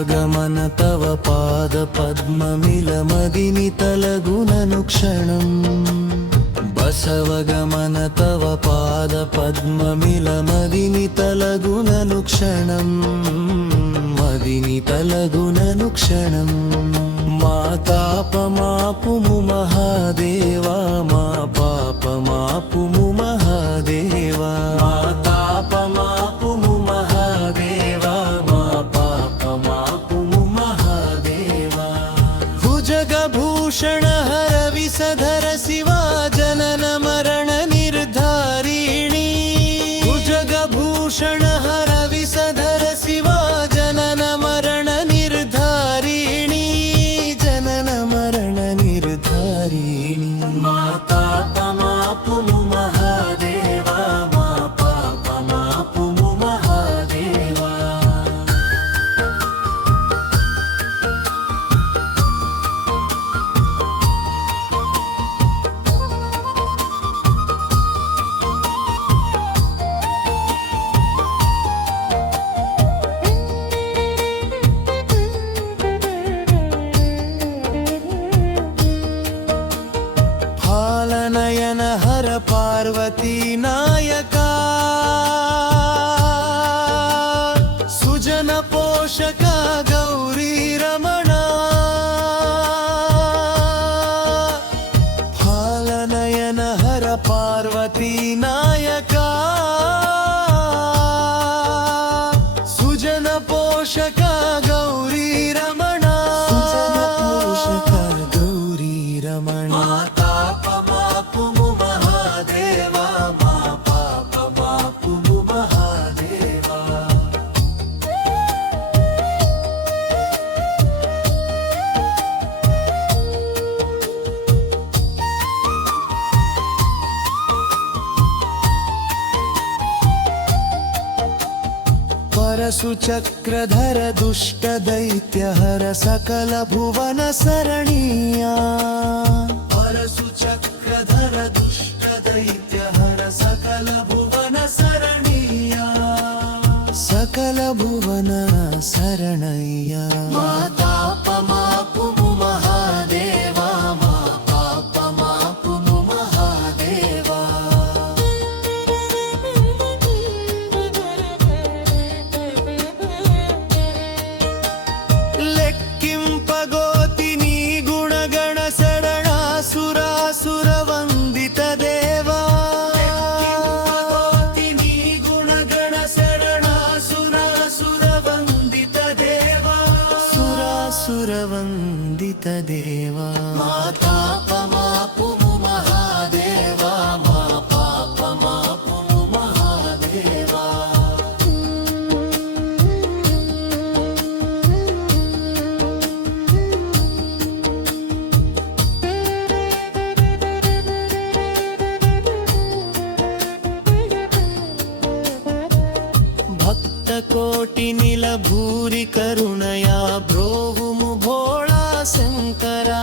बसवगमन तव पादपद्ममिलमदिनि तलगुननुक्षणम् बसवगमन तव पादपद्ममिलमदिनि तलगुननुक्षणम् मदिनि तलगुननुक्षणम् मातापमापुमु महादेवा मा पापमापुमु महादेवा मातापमापुमु महादेवा मा पापमापुमु महादेवा भुजगभूषण हर विसधर शिवा जनन मरण निर्धारिणी भुजगभूषण हर विसधर शिवा जनन मरण निर्धारिणी जनन मरण निर्धारिणी मातापमापुमु महादेवा मा पापमापुमु महादेवा नयन हर पार्वती नायका सुजन पोषका गौरी रमणा फालनयन हर पार्वती नायका सुजन पोषका गौरी रमणा सुजन पोषका गौरी रमणा पापमापुमु महादेवा मा पापमापुमु महादेवा परशु चक्रधर दुष्ट दैत्य हर सकल भुवन सरणीया परशु चक्रधर दुष्ट दैत्य हर सकल भुवन सरणीया सकल भुवन सरणय्या मातापमापुमु महादेवा मा पापमापुमु महादेवा लेक्किंपगोतिनी गुणगण सुरासुर वंदित देवा लेक्किंपगोतिनी गुणगण सुरासुर वंदित देवा सुरासुर वंदित देवा मातापमापुमु महादेवा मा पापमापुमु महादेवा कोटि नील भूरि करुणया ब्रोहुमु भोळा शंकरा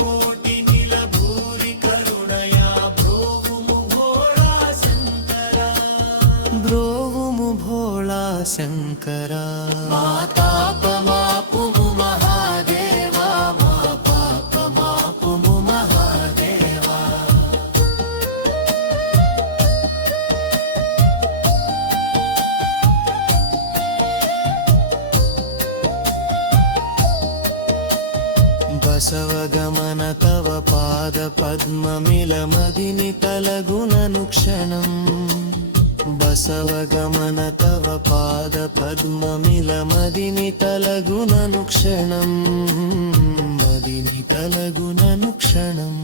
कोटि नील भूरि करुणया ब्रोहुमु भोळा शंकरा ब्रोहुमु भोळा शंकरा मातापमापुमु महादेवा मा पापमापुमु महादेवा बसवगमन तव पादपद्ममिलमदिनि तलगुननुक्षणम् बसवगमन तव पादपद्ममिलमदिनि तलगुननुक्षणम् मदिनि तलगुननुक्षणम्